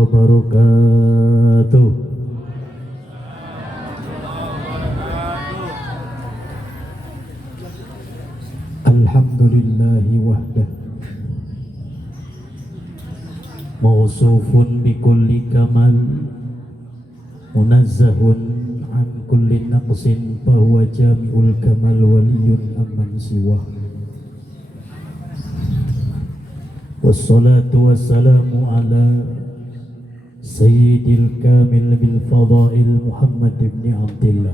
wabarakatuh. Alhamdulillahi wahdah, mausufun bikulli kamal, munazzahun an kulli naqsin, fahuwa jami'ul kamal, waliyun amman siwah. Wassalatu wassalamu ala sayyidil kamil bil fadail Muhammad ibn Abdillah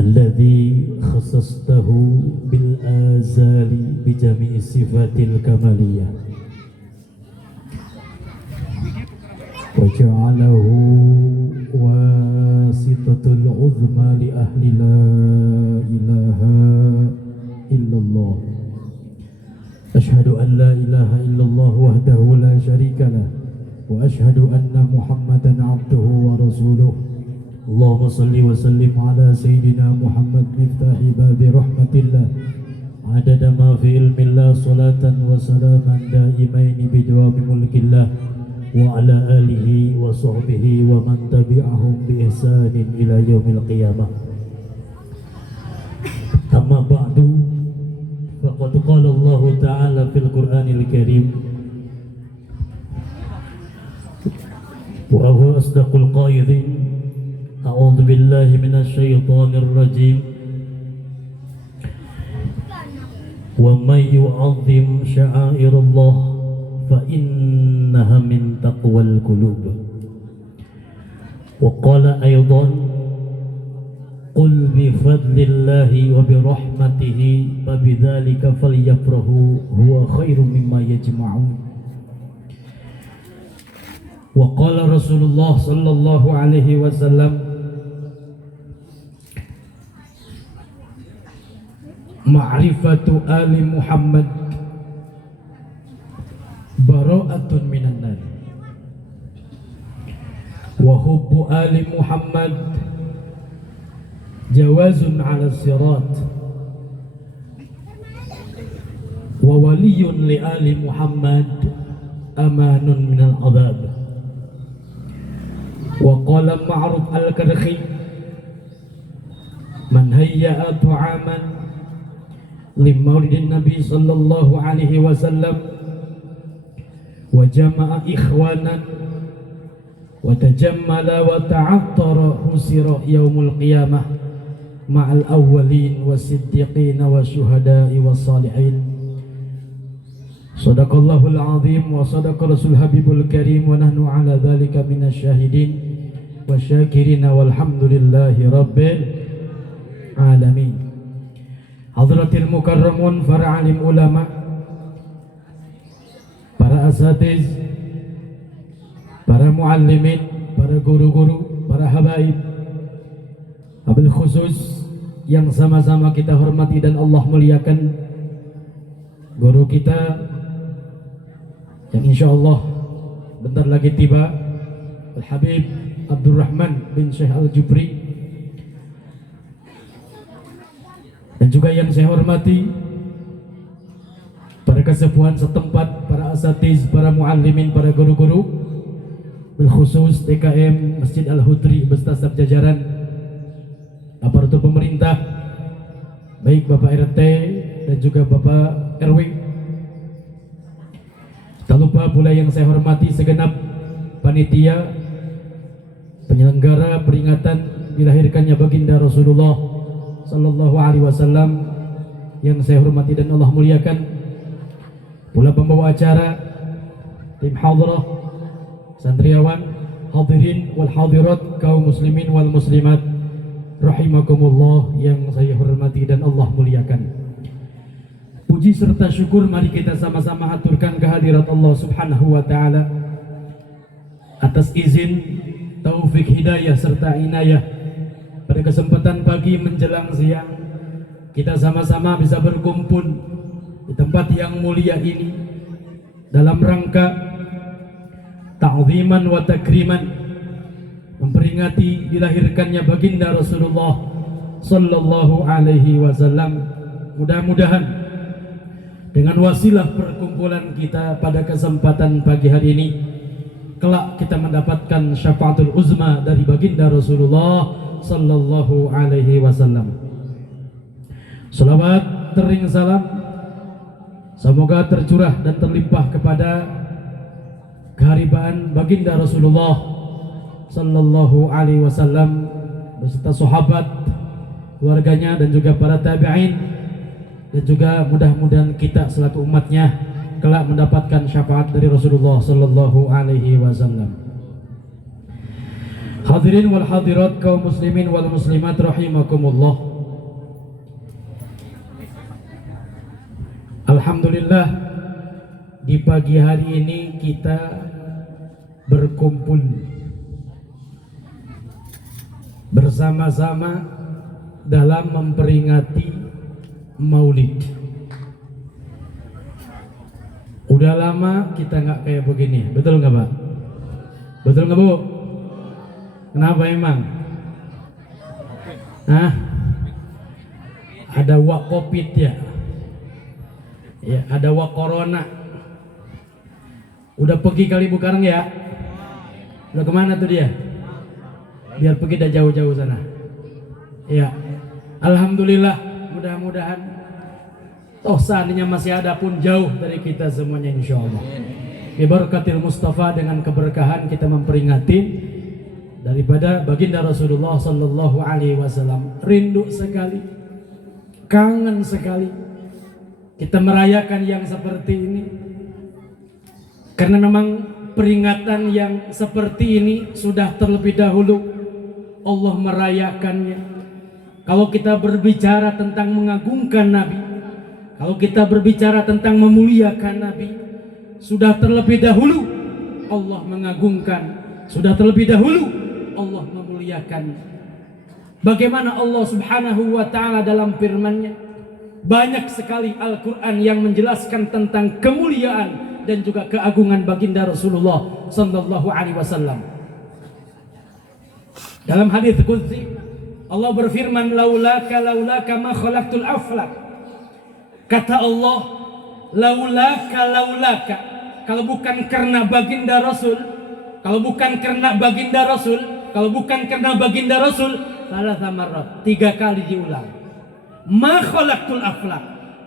alladhi khasastahu bil azali bi jami'i sifatil kamaliyah wa ja'alahu wasitatul uzma li ahli la ilaha illallah. Asyhadu an la ilaha illallah wahdahu la syarika lah, wa asyhadu anna Muhammadan abduhu wa rasuluh. Allahumma salli wa sallim ala sayyidina Muhammad miftahi babi rahmatillah, adada ma fi ilmillah, salatan wa salaman daimaini bidwami mulkillah, wa ala alihi wa sahbihi wa man tabi'ahum bi ihsanin ila yaumil qiyamah. Amma ba'du, faqad qala Allah Ta'ala fil Qur'anil Karim, wa huwa asdaqul qailin, a'udzu billahi minasy syaithanir rajim, wa may yu'azzim sya'airallah fa innaha min taqwal qulub. Wa qala aydan, qul bi fadlillahi wa bi rahmatihi fa bidzalika falyafrahu huwa khairum mimma yajma'un. Wa qala Rasulullah sallallahu alaihi wasallam, ma'rifatu ali Muhammad bara'atun minan nar, wa hubbu ali Muhammad jawazun ala sirat, wa waliyun li ali Muhammad amanun minal adab. Wa qala Ma'ruf al-Karkhi, man hayya'a tu'aman li maulidin nabi sallallahu alaihi wasallam wa jama'a ikhwanan wa tajammala wa ta'attara husira yaumul qiyamah ma'al awwalin was-siddiqin wasyuhada'i was-salihin. Sadaqallahul azim wa sadaqa rasul habibul karim, wa nahnu ala dhalika minasy syahidin wasyakirin walhamdulillahi rabbil alamin. Hadratil mukarramun, para alim ulama, para asatiz, para muallimin, para guru-guru, para habaib, wabil khusus yang sama-sama kita hormati dan Allah muliakan, guru kita yang insyaallah bentar lagi tiba, Al-Habib Abdurrahman bin Syekh Al-Jubri, dan juga yang saya hormati para kesepuhan setempat, para asatiz, para muallimin, para guru-guru, bilkhusus DKM Masjid Al-Hudri beserta staf jajaran, aparatur pemerintah, baik Bapak RT dan juga Bapak RW. Tak lupa pula yang saya hormati segenap panitia penyelenggara peringatan dilahirkannya baginda Rasulullah sallallahu alaihi wasallam yang saya hormati dan Allah muliakan, pula pembawa acara, tim hadrah, santriawan, hadirin wal hadirat, kaum muslimin wal muslimat rahimakumullah yang saya hormati dan Allah muliakan. Puji serta syukur mari kita sama-sama haturkan kehadirat Allah Subhanahu wa taala atas izin, taufik, hidayah serta inayah. Pada kesempatan pagi menjelang siang kita sama-sama bisa berkumpul di tempat yang mulia ini dalam rangka ta'ziman wa takriman, memperingati dilahirkannya baginda Rasulullah sallallahu alaihi wasallam. Mudah-mudahan dengan wasilah perkumpulan kita pada kesempatan pagi hari ini, kelak kita mendapatkan syafaatul uzma dari baginda Rasulullah sallallahu alaihi wasallam. Salawat tering salam semoga tercurah dan terlimpah kepada keharibaan baginda Rasulullah sallallahu alaihi wasallam beserta sahabat, keluarganya dan juga para tabi'in, dan juga mudah-mudahan kita selaku umatnya kelak mendapatkan syafaat dari Rasulullah sallallahu alaihi wasallam. Hadirin wal hadirat, kaum muslimin wal muslimat rahimakumullah. Alhamdulillah, di pagi hari ini kita berkumpul bersama-sama dalam memperingati Maulid. Udah lama kita nggak kayak begini, betul nggak Pak? Betul nggak Bu? Kenapa emang? Hah? Ada wak covid ya? Ya, ada wak corona. Udah pergi kali bukarang ya? Udah kemana tuh dia? Biar pergi dah jauh-jauh sana. Ya, alhamdulillah. Mudah-mudahan toh seandainya masih ada pun jauh dari kita semuanya insyaallah. Bi barakatil Mustafa, dengan keberkahan kita memperingati daripada baginda Rasulullah sallallahu alaihi wasallam. Rindu sekali, kangen sekali kita merayakan yang seperti ini. Karena memang peringatan yang seperti ini sudah terlebih dahulu Allah merayakannya. Kalau kita berbicara tentang mengagungkan Nabi, kalau kita berbicara tentang memuliakan Nabi, sudah terlebih dahulu Allah mengagungkan, sudah terlebih dahulu Allah memuliakan. Bagaimana Allah subhanahu wa ta'ala dalam firman-Nya, banyak sekali Al-Quran yang menjelaskan tentang kemuliaan dan juga keagungan baginda Rasulullah sallallahu alaihi wasallam. Dalam hadis qudsi Allah berfirman, laulaka ma khalaqtul aflak. Kata Allah, laulaka, kalau bukan karena baginda Rasul, kalau bukan karena baginda Rasul, kalau bukan karena baginda Rasul, salah marrat, 3 kali diulang. Ma khalaqtul aflak.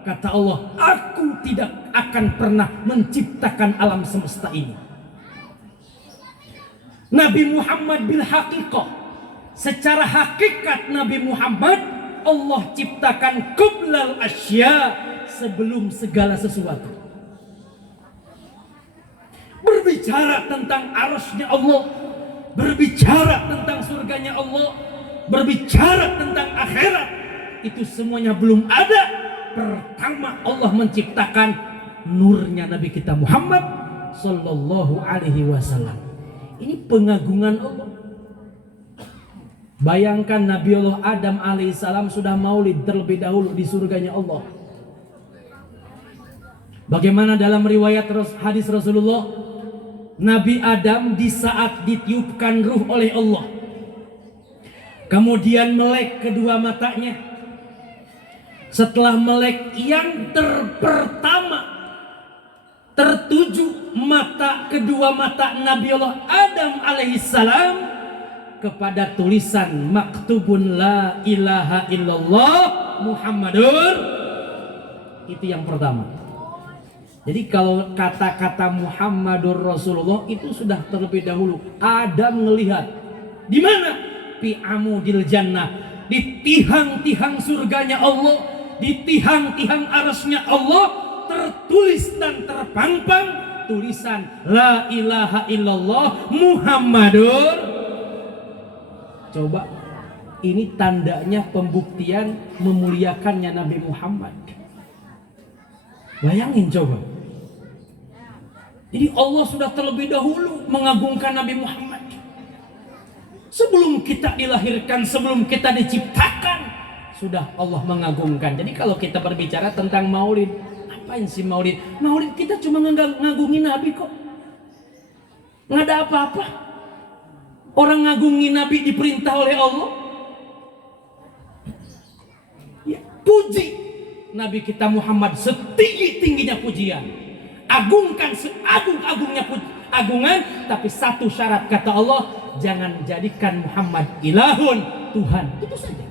Kata Allah, aku tidak akan pernah menciptakan alam semesta ini. Nabi Muhammad bil haqiqah, secara hakikat Nabi Muhammad Allah ciptakan qublal asya, sebelum segala sesuatu. Berbicara tentang arasy-Nya Allah, berbicara tentang surganya Allah, berbicara tentang akhirat, itu semuanya belum ada. Pertama Allah menciptakan nurnya Nabi kita Muhammad sallallahu alaihi wasallam. Ini pengagungan Allah. Bayangkan Nabi Allah Adam alaihissalam sudah maulid terlebih dahulu di surganya Allah. Bagaimana dalam riwayat hadis Rasulullah, Nabi Adam di saat ditiupkan ruh oleh Allah, kemudian melek kedua matanya. Setelah melek yang pertama tertuju kedua mata Nabi Allah Adam alaihissalam kepada tulisan maktubun la ilaha illallah Muhammadur. Itu yang pertama. Jadi kalau kata-kata Muhammadur Rasulullah itu sudah terlebih dahulu Adam melihat. Di mana? Fi amudil jannah, di tiang-tiang surganya Allah, di tiang-tiang arasnya Allah tertulis dan terpampang tulisan la ilaha illallah Muhammadur. Coba, ini tandanya pembuktian memuliakannya Nabi Muhammad. Bayangin coba. Jadi Allah sudah terlebih dahulu mengagungkan Nabi Muhammad. Sebelum kita dilahirkan, sebelum kita diciptakan, sudah Allah mengagungkan. Jadi kalau kita berbicara tentang maulid, apain sih maulid? Maulid kita cuma ngagungin Nabi kok. Nggak ada apa-apa. Orang ngagungin Nabi diperintah oleh Allah. Ya, puji Nabi kita Muhammad setinggi-tingginya pujian, agungkan seagung-agungnya agungan, tapi satu syarat kata Allah, jangan jadikan Muhammad ilahun, Tuhan. Itu saja.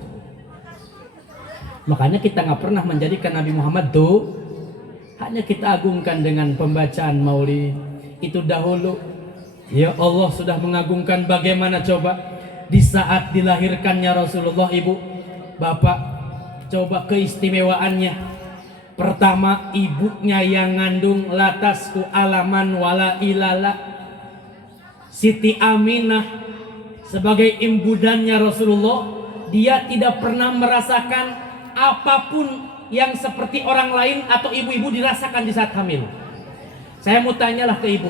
Makanya kita nggak pernah menjadikan Nabi Muhammad tuh, hanya kita agungkan dengan pembacaan maulid. Itu dahulu. Ya Allah sudah mengagungkan, bagaimana coba di saat dilahirkannya Rasulullah, ibu, bapak, coba keistimewaannya. Pertama, ibunya yang ngandung, latasku alaman wala ilala. Siti Aminah sebagai imbudannya Rasulullah, dia tidak pernah merasakan apapun yang seperti orang lain atau ibu-ibu dirasakan di saat hamil. Saya mau tanyalah ke ibu,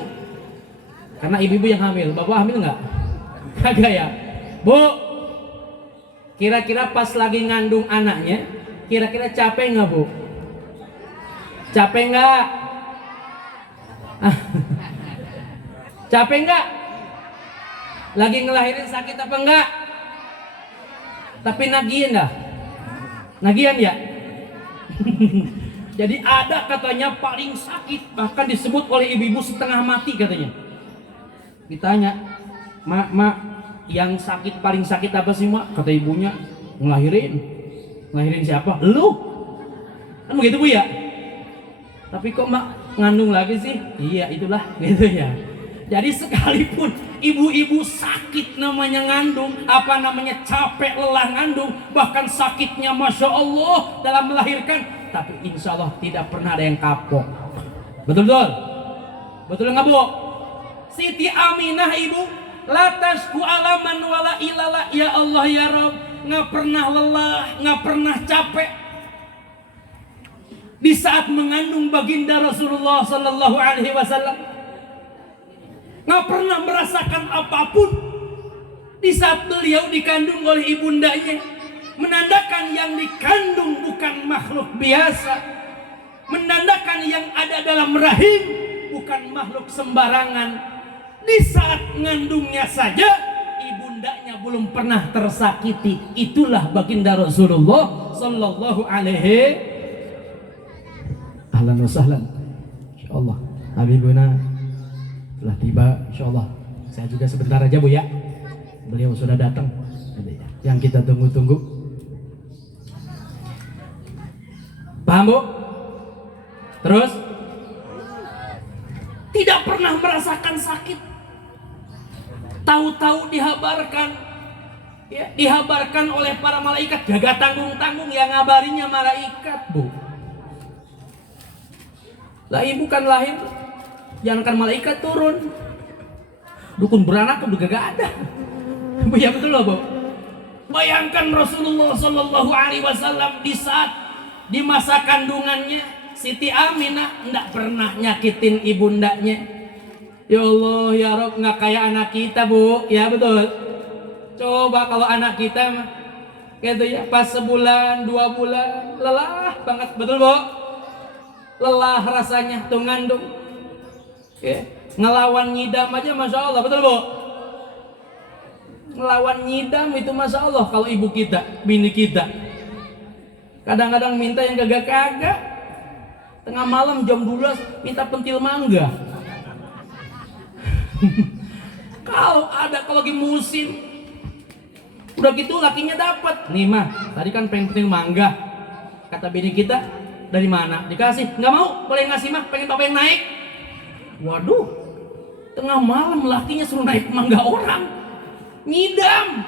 karena ibu-ibu yang hamil, bapak hamil nggak? Kagak ya, Bu. Kira-kira pas lagi ngandung anaknya, kira-kira capek nggak, Bu? Capek nggak? Capek nggak? Lagi ngelahirin sakit apa enggak? Tapi nagihan dah. Nagihan ya. Jadi ada katanya paling sakit, bahkan disebut oleh ibu-ibu setengah mati katanya. Ditanya, mak, yang sakit paling sakit apa sih mak? Kata ibunya, ngelahirin siapa? Lu. Kan begitu Bu ya. Tapi kok mak ngandung lagi sih? Iya itulah gitu ya. Jadi sekalipun ibu-ibu sakit namanya ngandung, apa namanya capek lelah ngandung, bahkan sakitnya Masya Allah dalam melahirkan, tapi insya Allah tidak pernah ada yang kapok. Betul-betul? Betul nggak Bu? Siti Aminah ibu, latasku alaman wala ilala, ya Allah ya Rabb, nggak pernah lelah, nggak pernah capek. Di saat mengandung baginda Rasulullah Sallallahu Alaihi Wasallam, nggak pernah merasakan apapun. Di saat beliau dikandung oleh ibundanya, menandakan yang dikandung bukan makhluk biasa, menandakan yang ada dalam rahim bukan makhluk sembarangan. Di saat ngandungnya saja ibundanya belum pernah tersakiti. Itulah baginda Rasulullah Sallallahu Alaihi. Ahlan wa sahlan. Insyaallah Habibuna telah tiba, insyaallah. Saya juga sebentar aja Bu ya. Beliau sudah datang. Yang kita tunggu-tunggu. Paham Bu? Terus tidak pernah merasakan sakit. Tahu-tahu dihabarkan, ya, dihabarkan oleh para malaikat. Gagah tanggung-tanggung yang ngabarinya malaikat Bu. Lah ibu kan lahir, jangankan malaikat turun, dukun beranak udah gak ada. Ya betul loh Bu. Bayangkan Rasulullah Sallallahu Alaihi Wasallam di saat di masa kandungannya, Siti Aminah tidak pernah nyakitin ibundanya. Ya Allah ya Rabb, nggak kayak anak kita Bu. Ya betul. Coba kalau anak kita mah gitu ya, pas sebulan 2 bulan lelah banget, betul Bu. Lelah rasanya tuh ngandung, ya, ngelawan nyidam aja Masya Allah, betul Bu. Ngelawan nyidam itu Masya Allah. Kalau ibu kita, bini kita kadang-kadang minta yang kagak-kagak. Tengah malam jam 12 minta pentil mangga. Kalau lagi musim, udah gitu lakinya dapat. Nih mah, tadi kan pengen pentil mangga. Kata bini kita, dari mana? Dikasih, nggak mau, boleh ngasih mah, pengen bapak yang naik. Waduh, tengah malam lakinya suruh naik mangga orang, nyidam.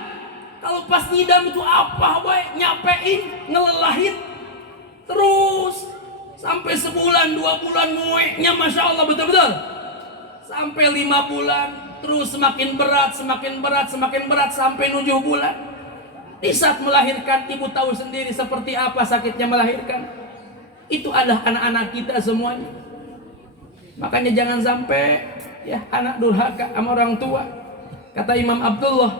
Kalau pas nyidam itu apa, boy? Nyapein, ngelelahin, terus sampai sebulan 2 bulan ngueknya Masya Allah betul-betul, sampai 5 bulan, terus semakin berat, semakin berat, semakin berat sampai 7 bulan. Di saat melahirkan, ibu tahu sendiri seperti apa sakitnya melahirkan. Itu adalah anak-anak kita semuanya. Makanya jangan sampai ya anak durhaka sama orang tua. Kata Imam Abdullah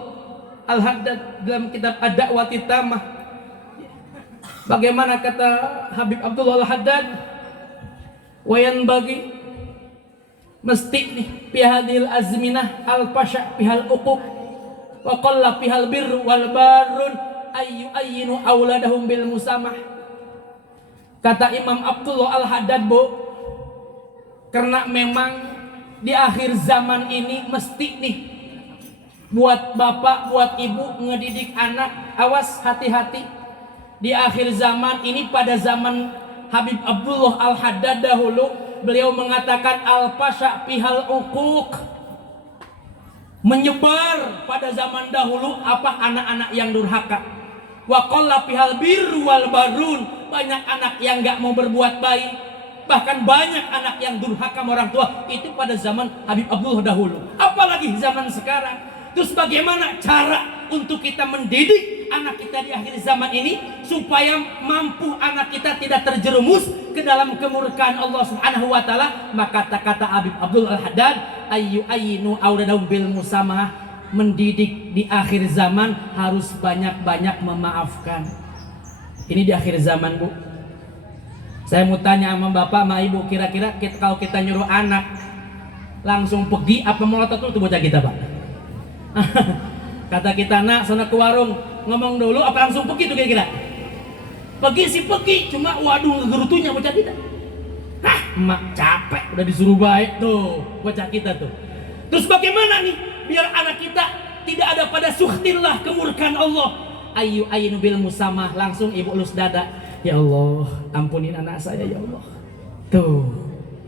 Al-Haddad dalam kitab Ad-Da'wati Tamah, bagaimana kata Habib Abdullah Al-Haddad, wayan bagi mesti nih pihadil azminah al-pasha pihal uquq wa qalla pihal birru wal barun ayyinu auladahum bil musamah. Kata Imam Abdullah Al-Haddad, Bu, karena memang di akhir zaman ini mesti nih buat bapak, buat ibu ngedidik anak, awas hati-hati. Di akhir zaman ini, pada zaman Habib Abdullah Al-Haddad dahulu, beliau mengatakan al-fasha pihal uquq, menyebar pada zaman dahulu apa anak-anak yang durhaka. Wa qalla pihal birru wal barun, banyak anak yang gak mau berbuat baik, bahkan banyak anak yang durhaka sama orang tua. Itu pada zaman Habib Abdullah dahulu, apalagi zaman sekarang. Terus bagaimana cara untuk kita mendidik anak kita di akhir zaman ini supaya mampu anak kita tidak terjerumus ke dalam kemurkaan Allah Subhanahu wa taala? Maka kata Habib Abdullah Al-Haddad, ayinu auladahum bil musamah, mendidik di akhir zaman harus banyak-banyak memaafkan. Ini di akhir zaman, Bu. Saya mau tanya sama bapak, sama ibu, kira-kira kalau kita nyuruh anak langsung pergi apa melotot tuh bocah kita, Pak? Kata kita, nak sana ke warung ngomong dulu apa langsung pergi tuh kira-kira? Pergi sih pergi, cuma waduh ngegerutunya bocah kita. Hah, emak capek udah disuruh baik tuh bocah kita tuh. Terus bagaimana nih biar anak kita tidak ada pada suhtillah, kemurkaan Allah? Ayinu bil musamah, langsung ibu lus dada. Ya Allah, ampunin anak saya ya Allah. Tuh,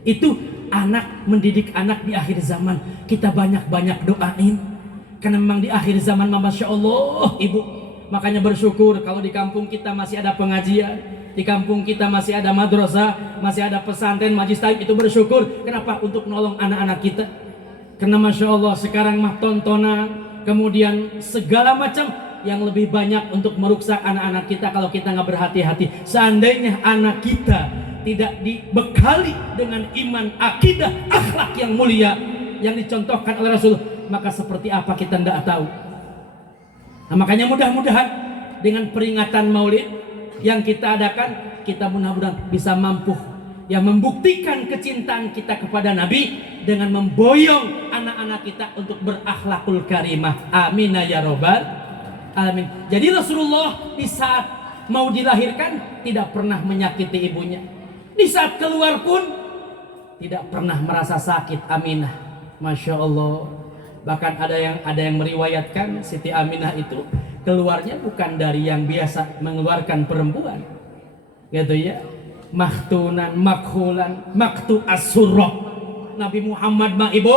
itu anak, mendidik anak di akhir zaman. Kita banyak-banyak doain. Karena memang di akhir zaman, Masya Allah, ibu. Makanya bersyukur kalau di kampung kita masih ada pengajian, di kampung kita masih ada madrasah, masih ada pesantren, majlis taib. Itu bersyukur. Kenapa? Untuk nolong anak-anak kita. Karena Masya Allah sekarang mah tontonan, kemudian segala macam yang lebih banyak untuk merusak anak-anak kita kalau kita nggak berhati-hati. Seandainya anak kita tidak dibekali dengan iman, akidah, akhlak yang mulia yang dicontohkan oleh Rasul, maka seperti apa kita tidak tahu. Nah, makanya mudah-mudahan dengan peringatan Maulid yang kita adakan, kita mudah-mudahan bisa mampu yang membuktikan kecintaan kita kepada Nabi dengan memboyong anak-anak kita untuk berakhlakul karimah. Amin ya robbal alamin. Jadi Rasulullah di saat mau dilahirkan tidak pernah menyakiti ibunya. Di saat keluar pun tidak pernah merasa sakit. Aminah, Masya Allah. Bahkan ada yang meriwayatkan Siti Aminah itu keluarnya bukan dari yang biasa mengeluarkan perempuan, gitu ya. Maktunan, makhulan, maktu asurroh. Nabi Muhammad mah ibu,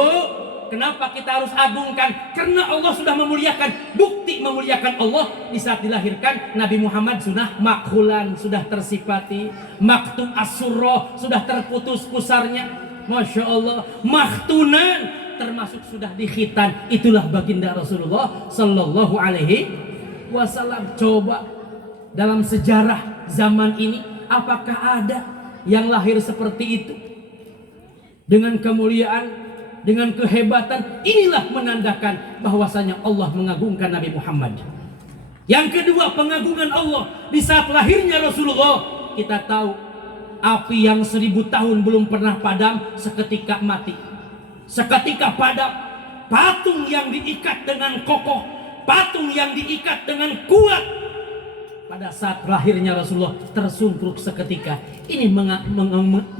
kenapa kita harus agungkan? Karena Allah sudah memuliakan. Bukti memuliakan Allah di saat dilahirkan Nabi Muhammad sudah makhulan, sudah tersifati. Maktu asurroh, sudah terputus pusarnya. Masya Allah. Maktunan, termasuk sudah dikhitan. Itulah baginda Rasulullah Sallallahu Alaihi Wasallam. Coba dalam sejarah zaman ini, apakah ada yang lahir seperti itu? Dengan kemuliaan, dengan kehebatan. Inilah menandakan bahwasanya Allah mengagungkan Nabi Muhammad. Yang kedua, pengagungan Allah di saat lahirnya Rasulullah. Kita tahu api yang 1000 tahun belum pernah padam seketika mati, seketika padam. Patung yang diikat dengan kokoh, patung yang diikat dengan kuat, pada saat lahirnya Rasulullah tersungkur seketika. Ini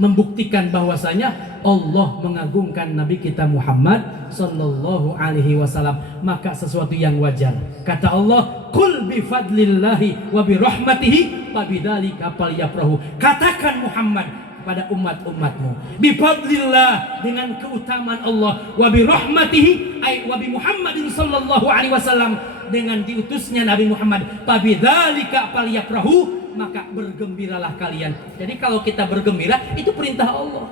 membuktikan bahwasanya Allah mengagungkan Nabi kita Muhammad Sallallahu Alaihi Wasallam. Maka sesuatu yang wajar. Kata Allah, Qul bifadlillahi wa birahmatihi fabidzalika falyafrahu. Katakan Muhammad pada umat-umatmu, bifadlillah, dengan keutamaan Allah, wa birahmatihi ay wa bi Muhammadin sallallahu alaihi wasallam, dengan diutusnya Nabi Muhammad, fabidzalika falyafrahu, maka bergembiralah kalian. Jadi kalau kita bergembira itu perintah Allah.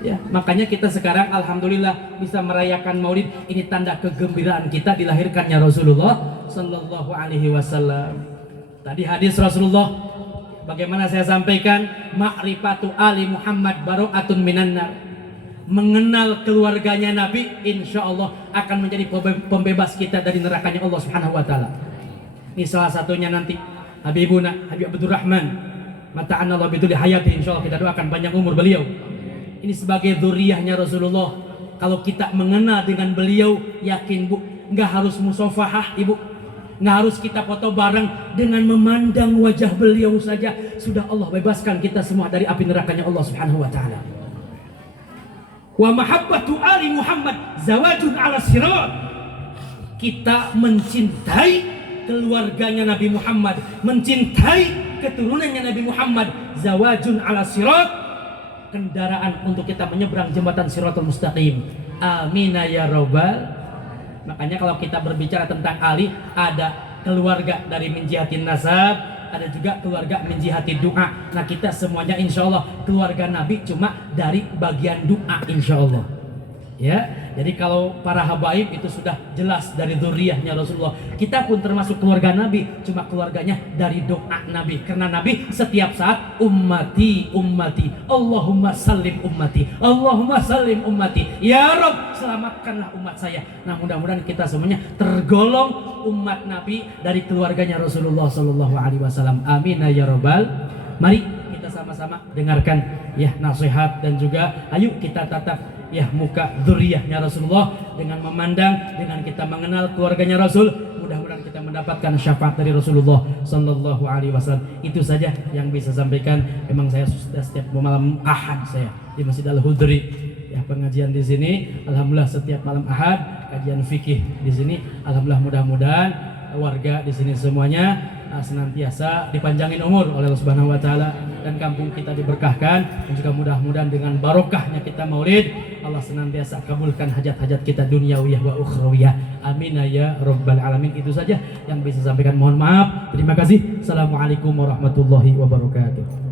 Ya, makanya kita sekarang alhamdulillah bisa merayakan Maulid. Ini tanda kegembiraan kita dilahirkannya Rasulullah sallallahu alaihi wasallam. Tadi hadis Rasulullah, bagaimana saya sampaikan, ma'rifatu ali Muhammad baro'atun minan nar. Mengenal keluarganya Nabi, insya Allah akan menjadi pembebas kita dari nerakanya Allah Subhanahu wa taala. Ini salah satunya nanti Habibuna Habib Abdurrahman, mata'an Allah biduli hayati, insya Allah kita doakan banyak umur beliau. Ini sebagai dzurriyyahnya Rasulullah. Kalau kita mengenal dengan beliau, yakin Bu, nggak harus musafahah Ibu, Nggak harus kita foto bareng. Dengan memandang wajah beliau saja sudah Allah bebaskan kita semua dari api nerakanya Allah Subhanahu wa taala. Wa mahabbatu ali Muhammad zawajun ala sirat. Kita mencintai keluarganya Nabi Muhammad, mencintai keturunannya Nabi Muhammad, zawajun ala sirat, kendaraan untuk kita menyeberang jembatan Siratul Mustaqim. Amin ya rabbal. Makanya kalau kita berbicara tentang Ali, ada keluarga dari min jihatin nasab, ada juga keluarga min jihati doa. Nah kita semuanya insya Allah keluarga Nabi cuma dari bagian doa insya Allah. Ya, jadi kalau para habaib itu sudah jelas dari dzurriyyahnya Rasulullah. Kita pun termasuk keluarga Nabi, cuma keluarganya dari doa Nabi. Karena Nabi setiap saat ummati, ummati, Allahumma sallim ummati, Allahumma sallim ummati. Ya Rabb, selamatkanlah umat saya. Nah mudah-mudahan kita semuanya tergolong umat Nabi dari keluarganya Rasulullah Sallallahu Alaihi Wasallam. Amin ya Rabbal. Mari kita sama-sama dengarkan ya nasihat dan juga ayo kita tatap ya muka dzurriyyahnya Rasulullah dengan memandang, dengan kita mengenal keluarganya Rasul. Mudah-mudahan kita mendapatkan syafaat dari Rasulullah Sallallahu Alaihi Wasallam. Itu saja yang bisa sampaikan. Memang saya sudah setiap malam Ahad saya di Masjid Al-Hudri ya pengajian di sini. Alhamdulillah setiap malam Ahad kajian fikih di sini. Alhamdulillah mudah-mudahan warga di sini semuanya senantiasa dipanjangin umur oleh Allah Subhanahu wa taala dan kampung kita diberkahkan dan juga mudah-mudahan dengan barokahnya kita maulid Allah senantiasa kabulkan hajat-hajat kita dunyawiyah wa ukhrawiyah. Amin ya rabbal alamin. Itu saja yang bisa sampaikan. Mohon maaf. Terima kasih. Assalamualaikum warahmatullahi wabarakatuh.